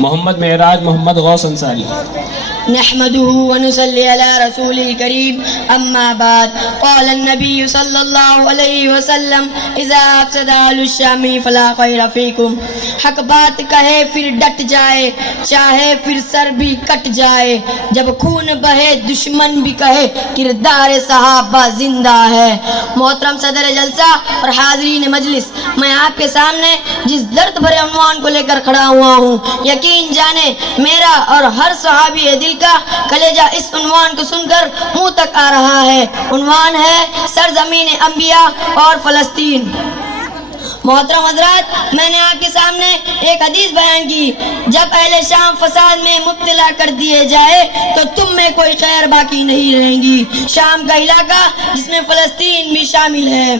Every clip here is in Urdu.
محمد معراج محمد غوث انصاری. نحمده ونصلي على رسول الكريم أما بعد قال النبي صلى الله عليه وسلم إذا أفسد أهل الشام فلا خير فيكم. حق بات کہے پھر ڈٹ جائے چاہے پھر سر بھی کٹ جائے. جب خون بہے دشمن بھی کہے کردار صحابہ زندہ ہے. محترم صدر جلسہ اور حاضرین مجلس، میں آپ کے سامنے جس درد بھرے عنوان کو لے کر کھڑا ہوا ہوں، یقین جانے میرا اور ہر صحابی دل کا کلیجہ اس عنوان کو سن کر منہ تک آ رہا ہے. عنوان ہے سرزمین انبیاء اور فلسطین. محترم حضرات، میں نے آپ کے سامنے ایک حدیث بیان کی، جب اہل شام فساد میں مبتلا کر دیے جائے تو تم میں کوئی خیر باقی نہیں رہیں گی. شام کا علاقہ جس میں فلسطین بھی شامل ہے.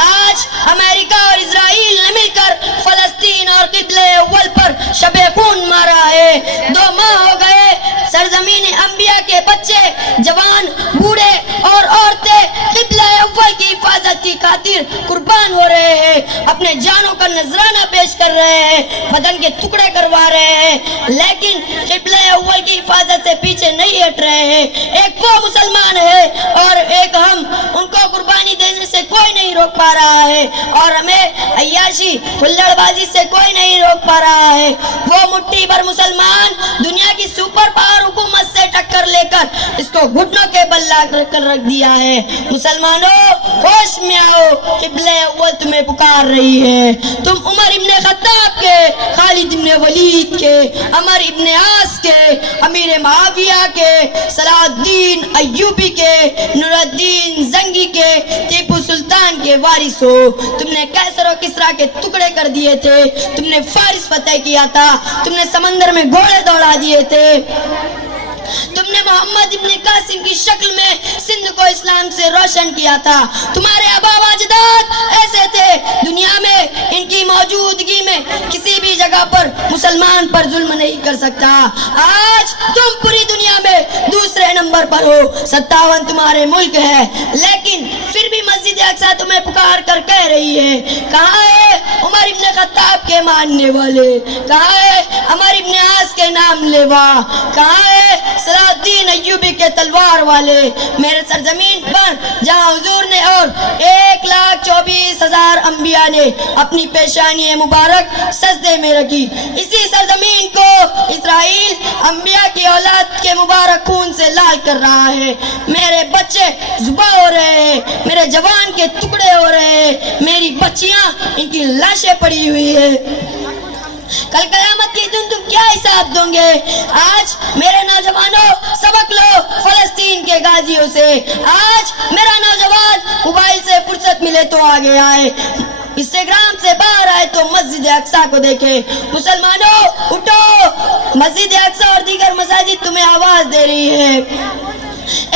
آج امریکہ اور اسرائیل نے مل کر فلسطین اور قبلہ اول پر شب خون مارا ہے. 2 ماہ ہو گئے سرزمین انبیاء کے بچے، جوان، بوڑھے اور عورتیں قبلہ اول کی حفاظت کی خاطر قربان ہو رہے ہیں، اپنے جانوں کا نذرانہ پیش کر رہے ہیں، بدن کے ٹکڑے کروا رہے ہیں، لیکن قبلہ اول کی حفاظت سے پیچھے نہیں ہٹ رہے ہیں. ایک وہ مسلمان ہے اور ایک ہم، ان کو قربانی دینے سے کوئی نہیں روک پا رہا ہے اور ہمیں عیاشی ہلڑ بازی سے کوئی نہیں روک پا رہا ہے. وہ مٹھی بھر مسلمان دنیا کی سپر پاور حکومت سے ٹکر لے کر اس کو گھٹنوں کے بل لا کر رکھ دیا ہے. مسلمانوں ہوش میں آؤ، قبلہ اول تمہیں پکار رہی ہے. تم عمر ابن خطاب کے، خالد ابن ولید کے، عمر ابن عاص کے، امیر معاویہ کے، صلاح الدین ایوبی کے، نور الدین زنگی کے، ٹیپو سلطان کے وارث ہو. تم نے کیسر و کسریٰ کے ٹکڑے کر دیے تھے، تم نے فارس فتح کیا تھا، تم نے سمندر میں گھوڑے دوڑا دیے تھے، تم نے محمد ابن قاسم کی شکل میں سندھ کو اسلام سے روشن کیا تھا. تمہارے آبا و اجداد ایسے تھے، دنیا میں ان کی موجودگی میں کسی بھی جگہ پر مسلمان پر ظلم نہیں کر سکتا. آج تم پوری دنیا میں دوسرے نمبر پر ہو، 57 تمہارے ملک ہے، لیکن پھر بھی مسجد اقصی تمہیں پکار کر کہہ رہی ہے. کہاں ہے عمر ابن خطاب کے ماننے والے؟ کہاں ہے عمر ابن عاص کے نام لیوا؟ کہاں ہے صلاح الدین ایوبی کے تلوار والے؟ میرے سرزمین پر جہاں حضور نے اور 1,24,000 انبیاء نے اپنی پیشانی مبارک سجدے میں رکھی، اسی سرزمین کو اسرائیل انبیاء کی اولاد کے مبارک خون سے لال کر رہا ہے. میرے بچے ذبح ہو رہے ہیں، میرے جوان کے ٹکڑے ہو رہے ہیں، میری بچیاں ان کی لاشیں پڑی ہوئی ہیں. کل قیامت کے دن تم کیا حساب دوں گے؟ آج میرے نوجوانوں سبق لو فلسطین کے غازیوں سے. آج میرا نوجوان موبائل سے فرصت ملے تو آگے آئے، انسٹاگرام سے باہر آئے تو مسجد اقصی کو دیکھے. مسلمانوں اٹھو، مسجد اقصی اور دیگر مساجد تمہیں آواز دے رہی ہے.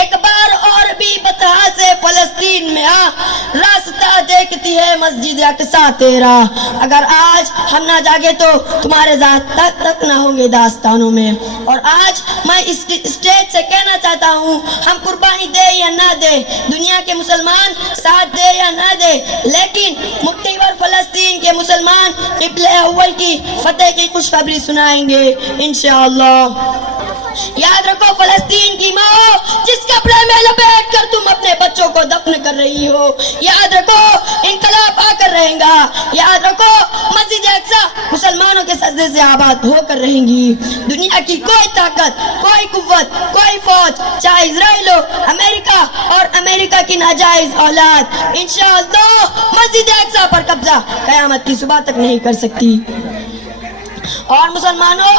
ایک بار اور بھی بطحا سے فلسطین میں آ، راستہ دیکھتی ہے مسجد اقصی تیرا. اگر آج ہم نہ جاگے تو تمہارے ذات تک نہ ہوں گے داستانوں میں. اور آج میں اس اسٹیج سے کہنا چاہتا ہوں، ہم قربانی دے یا نہ دے، دنیا کے مسلمان ساتھ دے یا نہ دے، لیکن مٹھی بھر فلسطین کے مسلمان قبلہ اول کی فتح کی خوشخبری سنائیں گے انشاءاللہ. یاد رکھو فلسطین کی ماں جس کپڑے میں لپیٹ کر تم اپنے بچوں کو دفن کر رہی ہو. یاد رکھو انقلاب آ کر رہے گا. یاد رکھو مسجد اقصی مسلمانوں کے سجدے سے آباد ہو کر رہیں گی. دنیا کی کوئی طاقت، کوئی قوت، کوئی فوج، چاہے اسرائیل ہو، امریکہ اور امریکہ کی ناجائز اولاد، انشاءاللہ مسجد اقصی پر قبضہ قیامت کی صبح تک نہیں کر سکتی. اور مسلمانوں،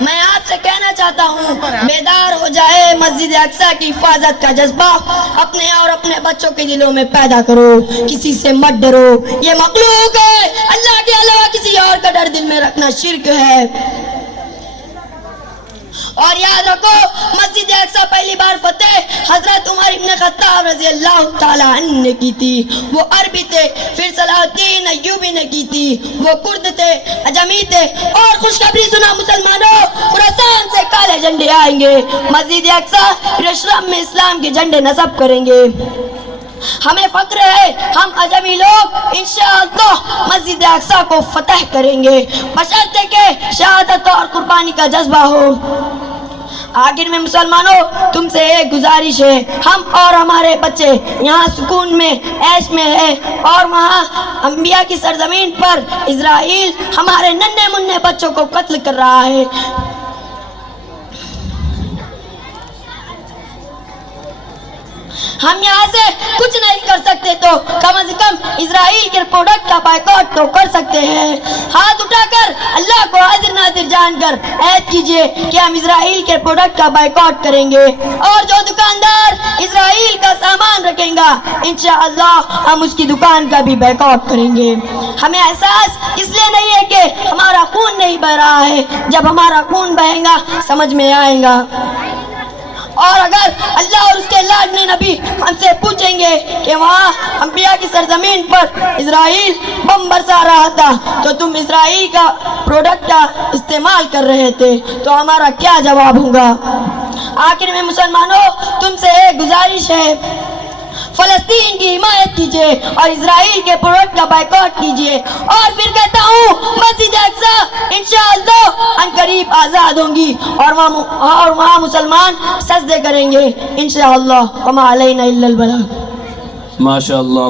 میں آپ سے کہنا چاہتا ہوں، بیدار ہو جائے. مسجد اقصی کی حفاظت کا جذبہ اپنے اور اپنے بچوں کے دلوں میں پیدا کرو. کسی سے مت ڈرو، یہ مخلوق ہے، اللہ کے علاوہ کسی اور کا ڈر دل میں رکھنا شرک ہے. اور یاد رکھو مسجد اقصی پہلی بار فتح حضرت عمر ابن خطاب رضی اللہ تعالیٰ عنہ نے کی تھی. وہ عربی تھے، پھر صلاح الدین ایوبی نے کی تھی. وہ کرد تھے، عجمی تھے. اور خوشخبری سنا مسلمانوں، خراسان سے کالے جھنڈے آئیں گے. مسجد اقصی یروشلم میں اسلام کے جھنڈے نصب کریں گے. ہمیں فخر ہے ہم اجمی لوگ انشاءاللہ مسجد اقصی کو فتح کریں گے بشرطے کہ شہادت اور قربانی کا جذبہ ہو۔ آخر میں مسلمانوں تم سے ایک گزارش ہے، ہم اور ہمارے بچے یہاں سکون میں عیش میں ہے اور وہاں انبیاء کی سرزمین پر اسرائیل ہمارے ننھے منھے بچوں کو قتل کر رہا ہے۔ ہم یہاں سے کچھ نہیں کر سکتے تو کم از کم اسرائیل کے پروڈکٹ کا بائیکاٹ تو کر سکتے ہیں۔ ہاتھ اٹھا کر اللہ کو حاضر ناظر جان کر عہد کیجئے کہ ہم اسرائیل کے پروڈکٹ کا بائیکاٹ کریں گے اور جو دکاندار اسرائیل کا سامان رکھیں گا انشاءاللہ ہم اس کی دکان کا بھی بائیکاٹ کریں گے۔ ہمیں احساس اس لیے نہیں ہے کہ ہمارا خون نہیں بہ رہا ہے، جب ہمارا خون بہے گا سمجھ میں آئے گا۔ اور اگر اللہ اور اس کے لاڈلے نبی ہم سے پوچھیں گے کہ وہاں انبیاء کی سرزمین پر اسرائیل بم برسا رہا تھا تو تم اسرائیل کا پروڈکٹ کا استعمال کر رہے تھے تو ہمارا کیا جواب ہوگا؟ آخر میں مسلمانوں تم سے ایک گزارش ہے، فلسطین کی حمایت کیجئے اور اسرائیل کے پروڈکٹ کا بائیکاٹ کیجئے۔ اور پھر کہتا ہوں مسجد اقصی انشاءاللہ ان قریب آزاد ہوں گی اور وہاں مسلمان سجدے کریں گے انشاءاللہ وما علینا الا البلاغ۔ ماشاءاللہ۔